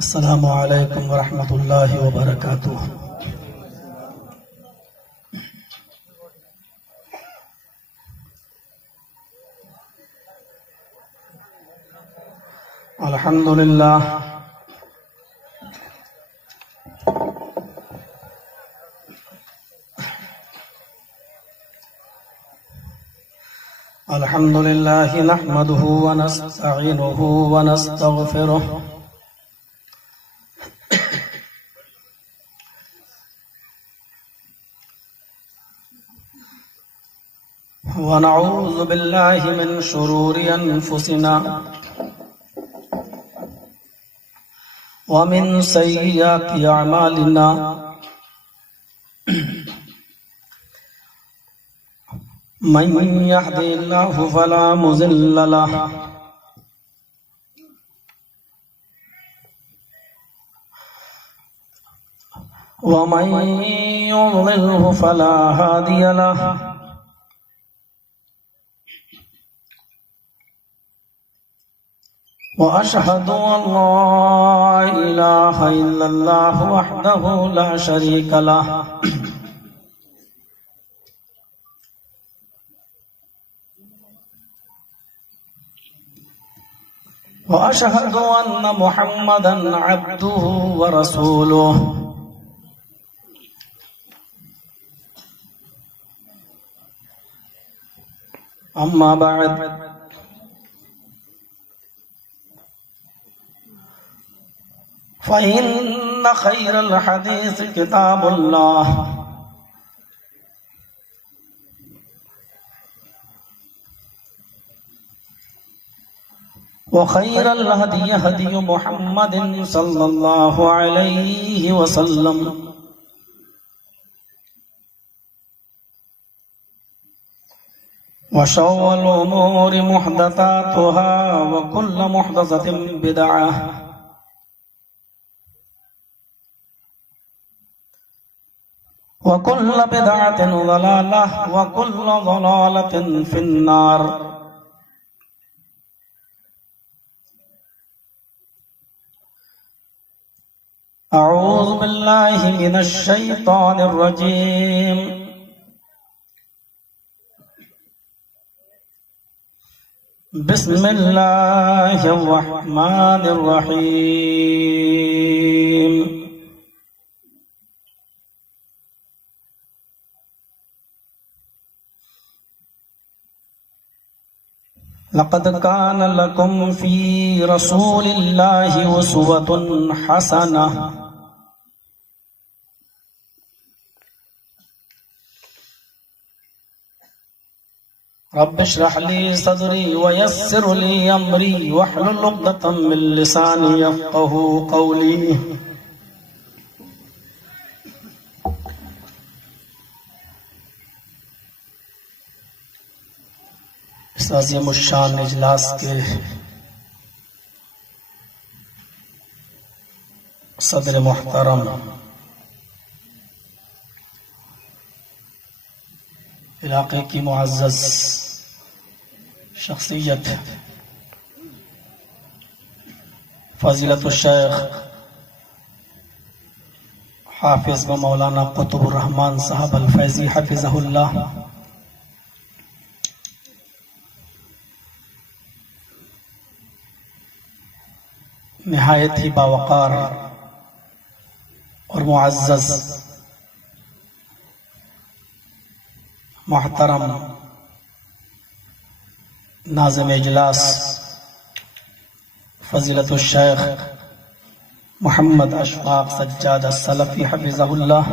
अस्सलामु अलैकुम वरहमतुल्लाहि वबरकातुह। अल्हम्दुलिल्लाह अल्हम्दुलिल्लाहि नहमदुहु व नस्तईनुहु व नस्तगफिरुह व नऊज़ु बिल्लाहि मिन शुरूरि अनफुसिना व मिन सय्यिआति अअमालिना मन यहदिहिल्लाहु फला मुज़िल्ल लहु व मन युज़लिल्हु फला हादिय लहु। व अशहदु अल्ला इलाहा इल्लल्लाह वहदहु ला शरीक लहु व अशहदु अन्न मुहम्मदन अब्दुहु व रसूलुहु। अम्मा बअद फ़इन्न खैरल हदीस किताबुल्लाह व खैरल हदी हदी मुहम्मदिन सल्लल्लाहु अलैहि वसल्लम व शर्रुल उमूरि मुहदसातुहा व कुल्लु मुहदसतिन बिदअह व कुल्लु बिदअतिन ज़लालह व कुल्लु ज़लालतिन फिन्नार। अऊज़ु बिल्लाहि मिनश शैतानिर रजीम। बिस्मिल्लाहिर रहमानिर रहीम। लक़द कान लकुम फ़ी रसूलिल्लाहि उस्वतुन हसनह। रब्बि इश्रह ली सदरी व यस्सिर ली अमरी वहलुल उक़दतम मिन लिसानी यफ़क़हू क़ौली। इस अज़ीमुश्शान इजलास के सदर मुहतरम इलाके की मुअज़्ज़ज़ शख्सियत फ़ज़ीलतुश शेख हाफिज़ व मौलाना क़ुतबुर रहमान साहब अल फैज़ी हफ़िज़हुल्लाह, निहायत ही बावक़ार और मुअज़्ज़ज़ मोहतरम नाज़िम इजलास फ़ज़ीलतुश शेख मोहम्मद अशफ़ाक़ सज्जाद अस्सलफ़ी हफ़िज़हुल्लाह,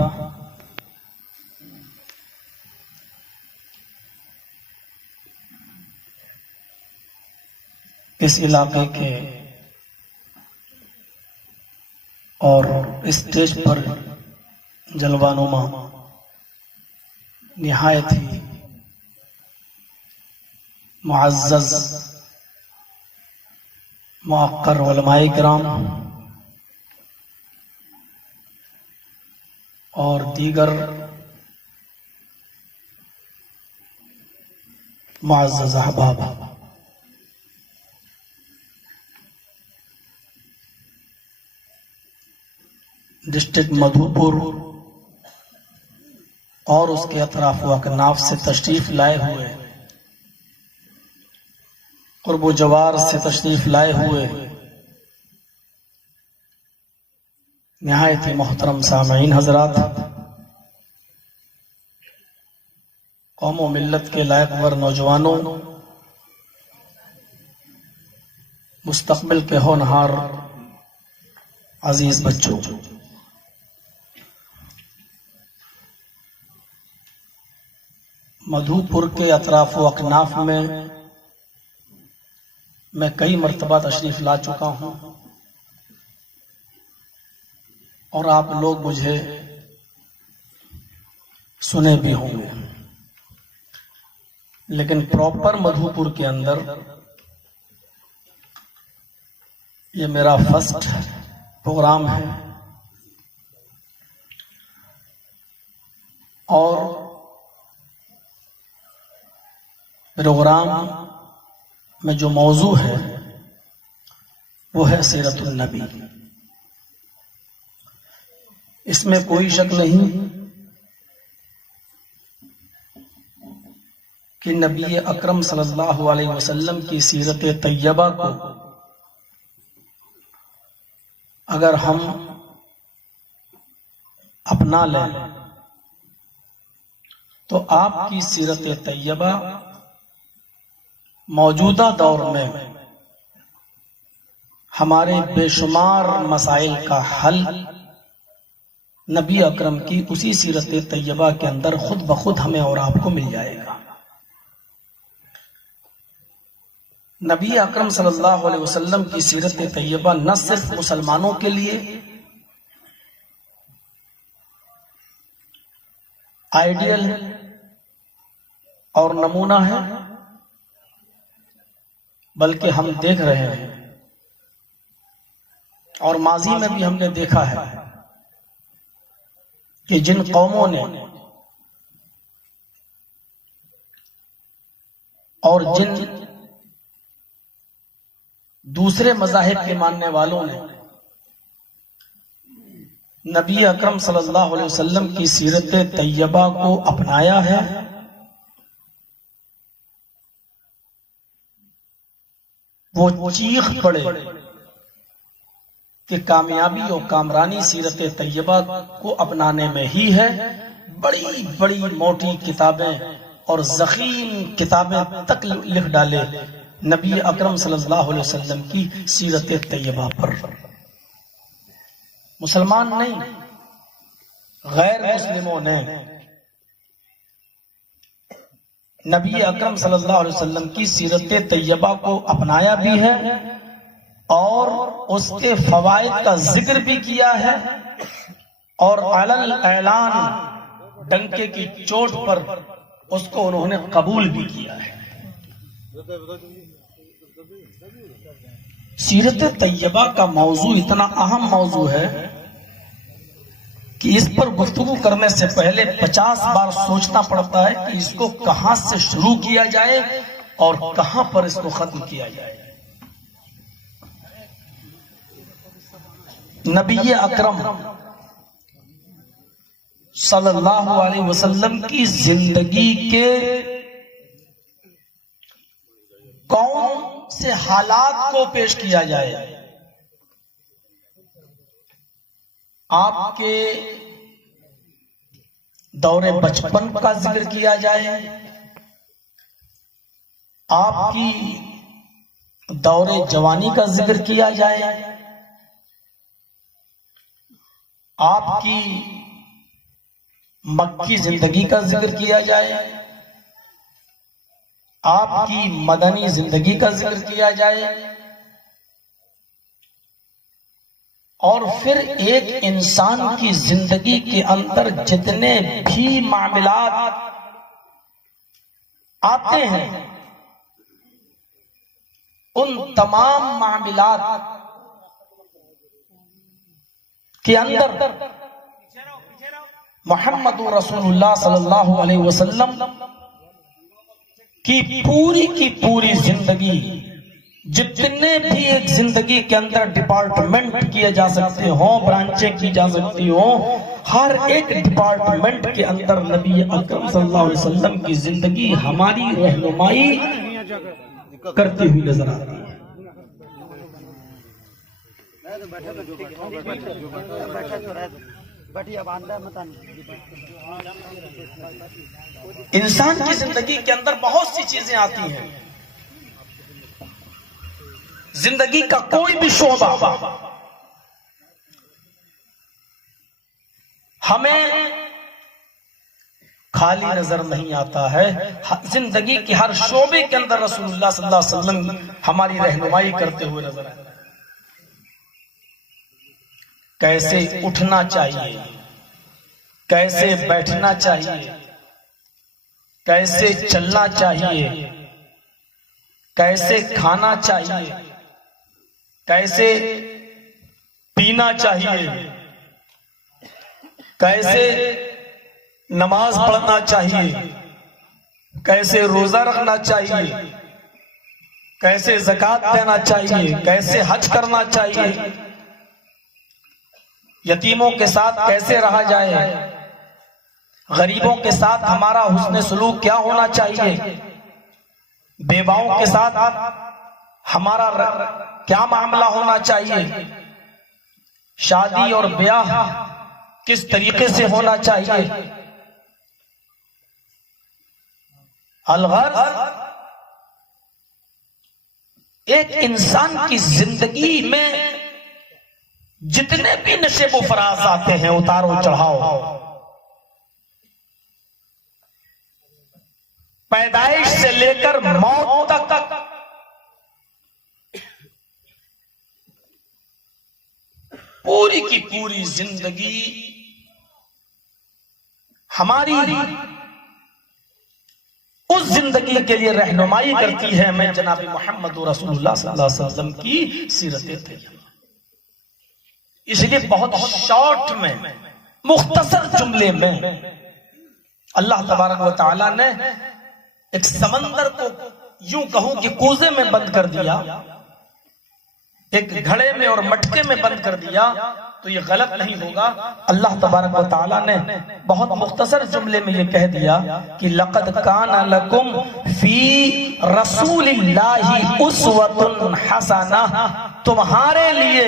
इस इलाके के और स्टेज पर जलवानुमा निहायत ही मुअज़्ज़ज़ मुअक्कर उलमाए किराम और दीगर मुअज़्ज़ज़ अहबाब, डिस्ट्रिक्ट मधुपुर और उसके अतराफ व अकनाफ से तशरीफ लाए हुए, कुर्ब जवार से तशरीफ लाए हुए निहायत ही मोहतरम सामईन हजरात, कौम व मिल्लत के लायकवर नौजवानों, मुस्तकबिल के होनहार अजीज बच्चों, मधुपुर के अतराफ व अकनाफ में मैं कई मरतबा तशरीफ ला चुका हूं और आप लोग मुझे सुने भी होंगे, लेकिन प्रॉपर मधुपुर के अंदर ये मेरा फर्स्ट प्रोग्राम है और प्रोग्राम में जो मौजू है वो है सीरतुन नबी। इसमें कोई शक नहीं कि नबी अकरम सल्लल्लाहु अलैहि वसल्लम की सीरत तैयबा को अगर हम अपना लें तो आपकी सीरत तैयबा मौजूदा दौर में हमारे बेशुमार मसाइल का हल नबी अकरम की उसी सीरत तैयबा के अंदर खुद ब खुद हमें और आपको मिल जाएगा। नबी अकरम सल्लल्लाहु अलैहि वसल्लम की सीरत तैयबा न सिर्फ मुसलमानों के लिए आइडियल और नमूना है, बल्कि हम देख रहे हैं और माजी में भी हमने देखा है कि जिन कौमों ने और जिन दूसरे मज़ाहिब के मानने वालों ने नबी अकरम सल्लल्लाहु अलैहि वसल्लम की सीरत तैयबा को अपनाया है, वो चीख पड़े कि कामयाबी और कामरानी सीरत तैयबा को अपनाने में ही है। बड़ी बड़ी मोटी किताबें और ज़ख़ीम किताबें तक लिख डाले नबी अकरम सल्लल्लाहु अलैहि वसल्लम की सीरत तैयबा पर। मुसलमान नहीं, गैर मुस्लिमों ने नबी अकरम सल्लल्लाहु अलैहि वसल्लम की सीरत तैयबा को अपनाया भी है और उसके फवाइद का जिक्र भी किया है और अलल ऐलान डंके की चोट पर उसको उन्होंने कबूल भी किया है। सीरत तैयबा का मौजू इतना अहम मौजू है कि इस पर गुफ्तगू करने से पहले 50 बार सोचना पड़ता है कि इसको कहां से शुरू किया जाए और कहां पर इसको खत्म किया जाए। नबी अकरम सल्लल्लाहु अलैहि वसल्लम की जिंदगी के कौन से हालात को पेश किया जाए, आपके दौरे बचपन का जिक्र किया जाए, आपकी दौरे जवानी का जिक्र किया जाए, आपकी मक्की जिंदगी का जिक्र किया जाए, आपकी मदनी जिंदगी का जिक्र किया जाए और फिर एक इंसान की जिंदगी के अंदर जितने भी मामलात आते हैं उन तमाम मामलात के अंदर मोहम्मद रसूलुल्लाह सल्लल्लाहु अलैहि वसल्लम की पूरी जिंदगी जितने भी एक जिंदगी के अंदर डिपार्टमेंट किए जा सकते हो, ब्रांचें की जा सकती हो, हर एक डिपार्टमेंट के अंदर नबी अकरम सल्लल्लाहु अलैहि वसल्लम की जिंदगी हमारी रहनुमाई करती हुई नजर आती है। इंसान की जिंदगी के अंदर बहुत सी चीजें आती हैं। जिंदगी का कोई भी शोबा हमें खाली नजर नहीं आता है। जिंदगी के हर शोबे के अंदर रसूलुल्लाह सल्लल्लाहु अलैहि वसल्लम हमारी रहनुमाई करते हुए नजर आते हैं। कैसे उठना चाहिए, कैसे बैठना चाहिए, कैसे चलना चाहिए, कैसे खाना चाहिए, कैसे पीना चाहिए, कैसे नमाज पढ़ना चाहिए, कैसे रोजा रखना चाहिए, कैसे ज़कात देना चाहिए, कैसे हज करना चाहिए, यतीमों के साथ कैसे रहा जाए, गरीबों के साथ हमारा हुस्न सलूक क्या होना चाहिए, बेवाओं के साथ हमारा क्या मामला होना चाहिए, शादी और ब्याह किस तरीके से होना चाहिए। अलगर्ज़ एक इंसान की जिंदगी में जितने भी नशे व फराज आते हैं, उतारो चढ़ाओ, पैदाइश से लेकर मौत तक पूरी की पूरी जिंदगी हमारी उस जिंदगी के लिए रहनुमाई करती है। मैं जनाब मोहम्मद रसूलुल्लाह सल्लल्लाहु अलैहि वसल्लम की सीरत तैयबा, इसलिए बहुत शॉर्ट में, मुख्तसर जुमले में अल्लाह तबारक व तआला ने एक समंदर को यूं कहूं कि कूजे में बंद कर दिया, एक घड़े में और मटके में बंद कर दिया, तो ये गलत नहीं होगा। अल्लाह तबारक व तआला ने बहुत मुख्तसर जुमले में ये कह दिया कि लक़द काना लकुम फी रसूलिल्लाहि उस्वतुन हसना, तुम्हारे लिए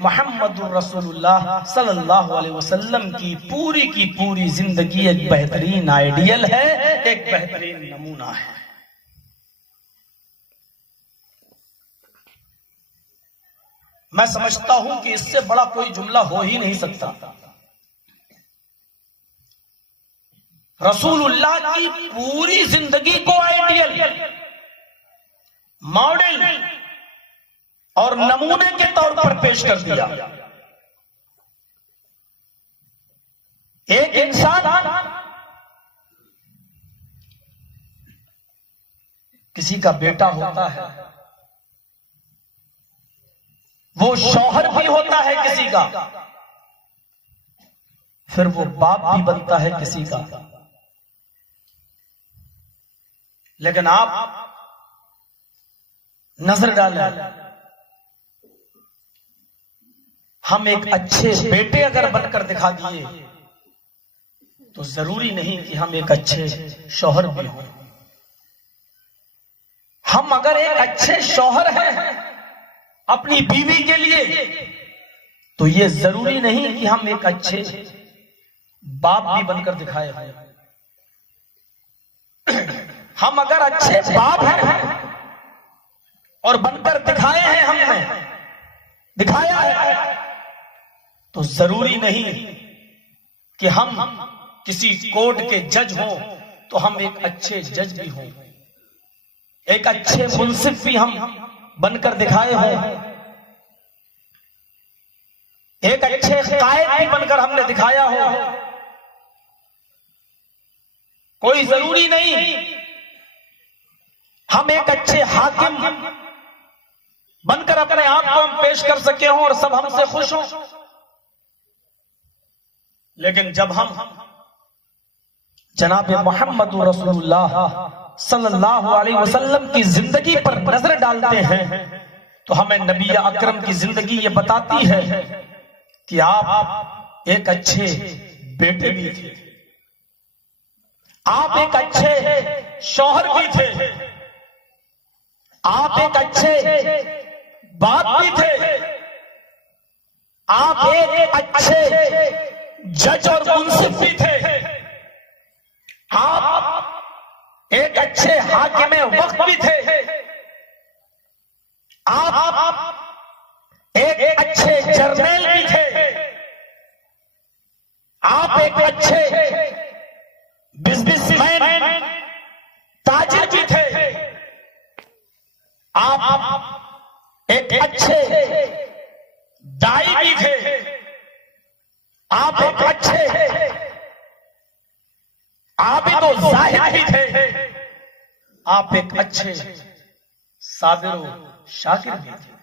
मुहम्मदुर रसूलुल्लाह सल्लल्लाहु अलैहि वसल्लम की पूरी जिंदगी एक बेहतरीन आइडियल है, एक बेहतरीन नमूना है। मैं समझता हूं कि इससे बड़ा कोई जुमला हो ही नहीं सकता। रसूलुल्लाह की पूरी जिंदगी को आइडियल, मॉडल और नमूने के तौर पर पेश कर दिया। एक इंसान किसी का बेटा होता है, वो शौहर भी होता है किसी का, फिर वो बाप भी बनता है किसी का। लेकिन आप नजर डालें, हम एक अच्छे बेटे अगर बनकर दिखा दिए तो जरूरी नहीं कि हम एक अच्छे शौहर भी हों। हम अगर एक अच्छे शौहर हैं अपनी बीवी के लिए, तो ये जरूरी नहीं कि हम एक अच्छे बाप भी बनकर दिखाए हैं। हम अगर अच्छे बाप हैं और बनकर दिखाए हैं, हमने दिखाया है, तो जरूरी नहीं कि हम किसी कोर्ट के जज हों तो हम एक अच्छे जज भी हों, एक अच्छे मुंसिफ भी हम बनकर दिखाए हैं, एक अच्छे कायद भी बनकर हमने दिखाया हो। कोई जरूरी नहीं हम एक अच्छे हाकिम बनकर अपने आप को हम पेश कर सके हों और सब हमसे खुश हों। लेकिन जब हम जनाब मोहम्मद रसूलुल्लाह सल्लल्लाहु अलैहि वसल्लम की जिंदगी पर नजर डालते हैं तो हमें नबी अकरम की जिंदगी ये बताती है कि आप एक अच्छे बेटे भी थे, आप एक अच्छे शौहर भी थे, आप एक अच्छे बाप भी थे, आप एक अच्छे जज और मुंसिफ भी थे, आप एक अच्छे हाकिम वक्त भी थे, आप एक अच्छे जर्नल भी थे, आप एक अच्छे बिजनेसमैन ताजिर भी थे, आप एक अच्छे दाई भी थे, आप एक अच्छे आबिद व जाहिद भी थे, आप एक अच्छे साबिर व शाकिर भी थे।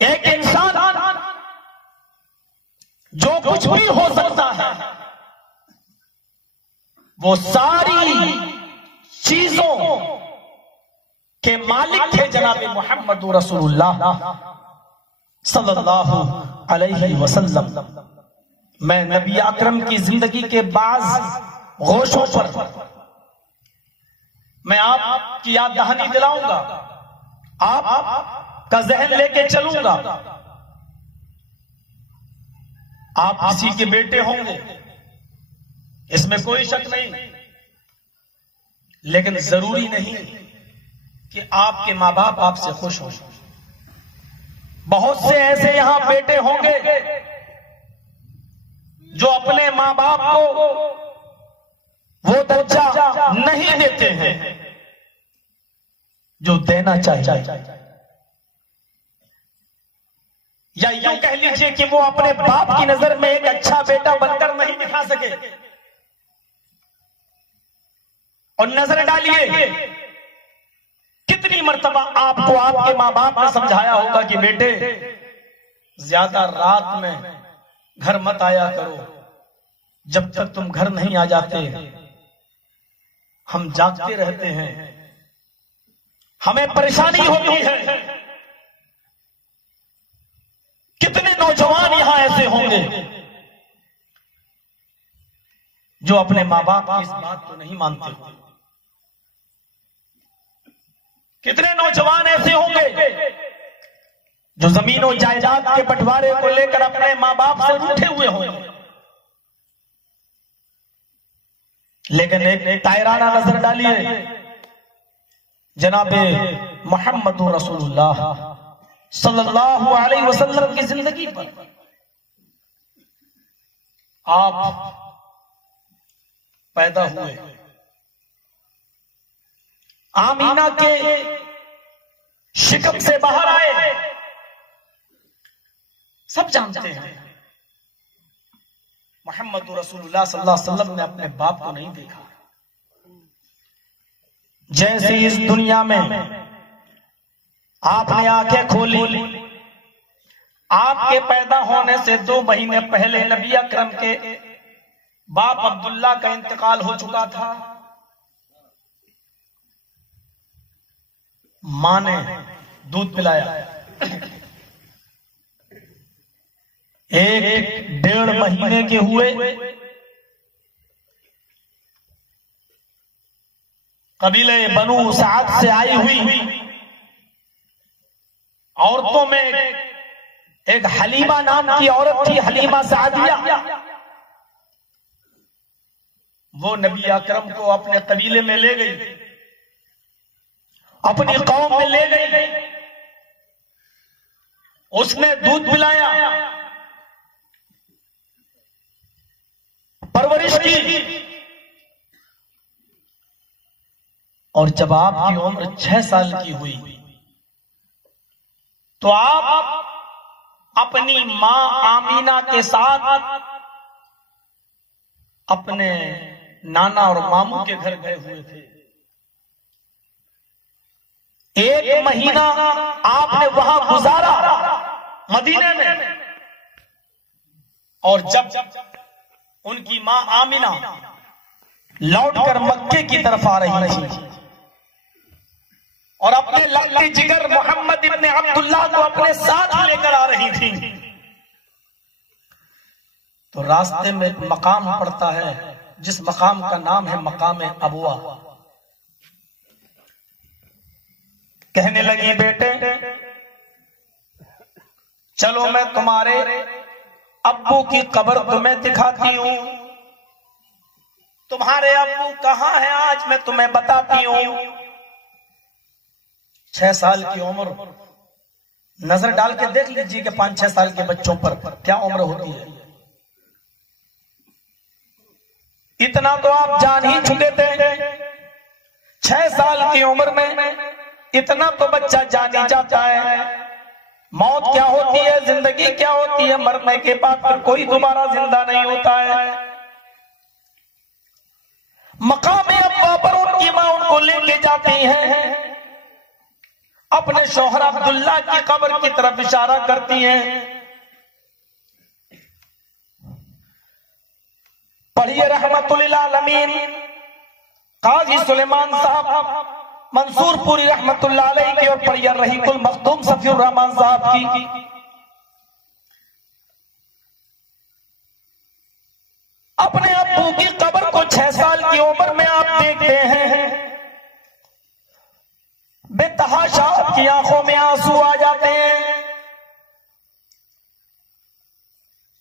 एक इंसान जो कुछ भी हो सकता है वो सारी चीजों के मालिक थे जनाब मोहम्मद रसूलुल्लाह सल्लल्लाहु अलैहि वसल्लम। मैं नबी अकरम की जिंदगी के बाज़ गोशों पर मैं आपकी याद दहानी दिलाऊंगा, आप का जहन लेके चलूंगा। आप किसी के बेटे होंगे, इसमें कोई शक नहीं, लेकिन जरूरी नहीं कि आपके माँ बाप आपसे खुश हों। बहुत से ऐसे यहां बेटे होंगे जो अपने माँ बाप को वो दर्जा नहीं देते हैं जो देना चाहिए, या यूं कह लीजिए कि वो अपने बाप की नजर में एक अच्छा बेटा बनकर नहीं दिखा सके। और नजर डालिए कितनी मर्तबा आपको आपके माँ बाप ने समझाया होगा कि बेटे ज्यादा रात में घर मत आया करो, जब तक तुम घर नहीं आ जाते हम जागते रहते हैं, हमें परेशानी होती है। कितने नौजवान यहां ऐसे होंगे जो अपने माँ बाप की इस बात को नहीं मानते। कितने नौजवान ऐसे होंगे जो जमीन और जायदाद के बंटवारे को लेकर अपने माँ बाप से रूठे हुए होंगे। लेकिन एक तायराना नजर डालिए जनाबे मोहम्मद रसूलुल्लाह सल्लल्लाहु अलैहि वसल्लम की जिंदगी पर। आप पैदा हुए, आमीना के शिकम से बाहर आए, सब जानते हैं। मोहम्मद रसूलुल्लाह सल्लल्लाहु अलैहि वसल्लम ने अपने बाप को नहीं देखा। जैसे इस दुनिया में आपने आंखें खोली, आपके पैदा होने से 2 महीने पहले नबी अकरम के बाप अब्दुल्ला का इंतकाल हो चुका था। मां ने दूध पिलाया, 1-1.5 महीने के हुए कबीले बनु साद से आई हुई औरतों में एक हलीमा नाम की औरत थी, हलीमा सादिया। वो नबी अकरम को अपने कबीले में ले गई, अपनी कौम में ले गई, उसने दूध पिलाया, परवरिश की। और जब आपकी उम्र 6 साल की हुई तो आप अपनी मां आमीना के साथ अपने नाना और मामू के घर गए हुए थे। 1 महीना आपने वहां गुजारा मदीने में। और जब उनकी मां आमीना लौटकर मक्के की तरफ आ रही थी और अपने लल्ले जिगर मोहम्मद इब्ने अब्दुल्लाह को अपने साथ लेकर आ रही थी। तो रास्ते में एक मकाम पड़ता है जिस मकाम का नाम है मकाम अबवा। कहने लगी बेटे चलो मैं तुम्हारे अब्बू की कब्र तुम्हें दिखाती हूं। तुम्हारे अब्बू कहां हैं आज मैं तुम्हें बताती हूं। 6 साल की उम्र, नजर डाल के देख लीजिए कि 5-6 साल के बच्चों पर क्या उम्र होती है। इतना तो आप जान ही चुके थे। 6 साल की उम्र में इतना तो बच्चा जान ही जाता है। मौत क्या होती है, जिंदगी क्या होती है, मरने के बाद फिर कोई दोबारा जिंदा नहीं होता है। मकाम अब्वा पर उनकी मां उनको लेके जाती है, अपने शौहर अब्दुल्ला की कब्र की तरफ इशारा करती हैं। पढ़िए रहमतुल्लिल आलमीन काजी सुलेमान साहब मंसूरपुरी रहमतुल्लाह अलैह की और पढ़िए रहीकुल मखदूम सफीउर रहमान साहब की। अपने अब्बू की कब्र को 6 साल की उम्र में आप देखते हैं, बेतहाशा आपकी आंखों में आंसू आ जाते हैं।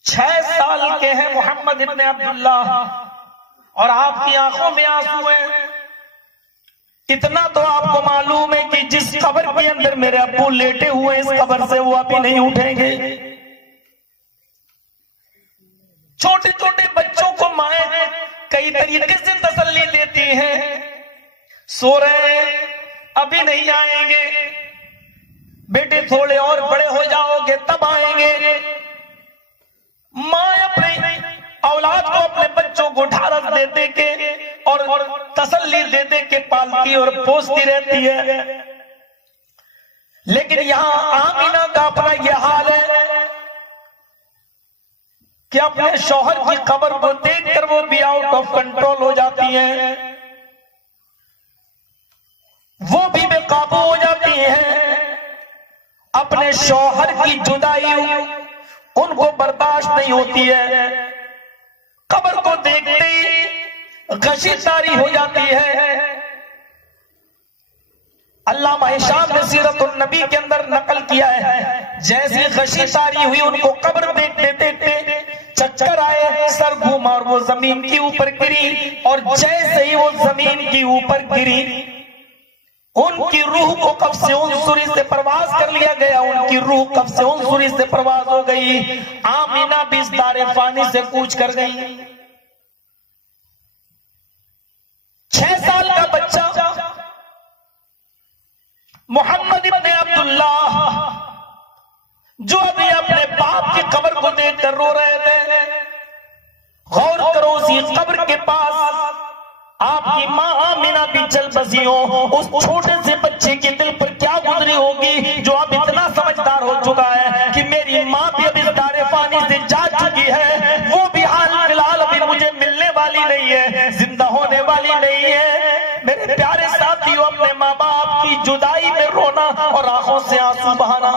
6 साल के हैं मोहम्मद इब्ने अब्दुल्लाह और आपकी आंखों में आंसू हैं। इतना तो आपको मालूम है कि जिस कब्र के अंदर मेरे अब्बू लेटे हुए इस कब्र से वो अभी नहीं उठेंगे। छोटे छोटे बच्चों को माए कई तरीके से तसल्ली देती हैं, सो रहे अभी नहीं आएंगे, बेटे थोड़े और बड़े हो जाओगे तब आएंगे। माँ अपने औलाद को, अपने बच्चों को ढारस दे दे के और तसल्ली दे दे के पालती और पोसती रहती है। लेकिन यहां आमीना का अपना यह हाल है कि अपने शौहर की कब्र को देखकर वो भी आउट ऑफ कंट्रोल हो जाती हैं, वो भी बेकाबू हो जाती हैं। अपने शौहर की जुदाई उनको बर्दाश्त नहीं होती है। कब्र को देखते ही गशीदारी हो जाती है। अल्लामा हिशाम ने सीरतुन नबी के अंदर नकल किया है, जैसी गशीदारी हुई उनको कब्र देखते देखते चक्कर आए, सर घूमा और वो जमीन के ऊपर गिरी। और जैसे ही वो जमीन के ऊपर गिरी उनकी रूह को कब से उनसुरी से परवाज कर लिया गया, उनकी रूह कब से उनसुरी से परवाज हो गई। आमीना भी इस दारे फानी से कूच कर गई। 6 साल का बच्चा मोहम्मद इब्ने अब्दुल्लाह जो अभी अपने बाप की कब्र को देखकर रो रहे थे। गौर करो उसी कब्र के पास आपकी मां आमीना भी चल बसी हो। उस छोटे से बच्चे के दिल पर क्या गुजरी होगी जो अब इतना समझदार हो चुका है कि मेरी मां भी अब इस दारे फानी से जा चुकी है, वो भी हाल फिलहाल अभी मुझे मिलने वाली नहीं है, जिंदा होने वाली नहीं है। मेरे प्यारे साथियों, अपने माँ बाप की जुदाई में रोना और आंखों से आंसू बहाना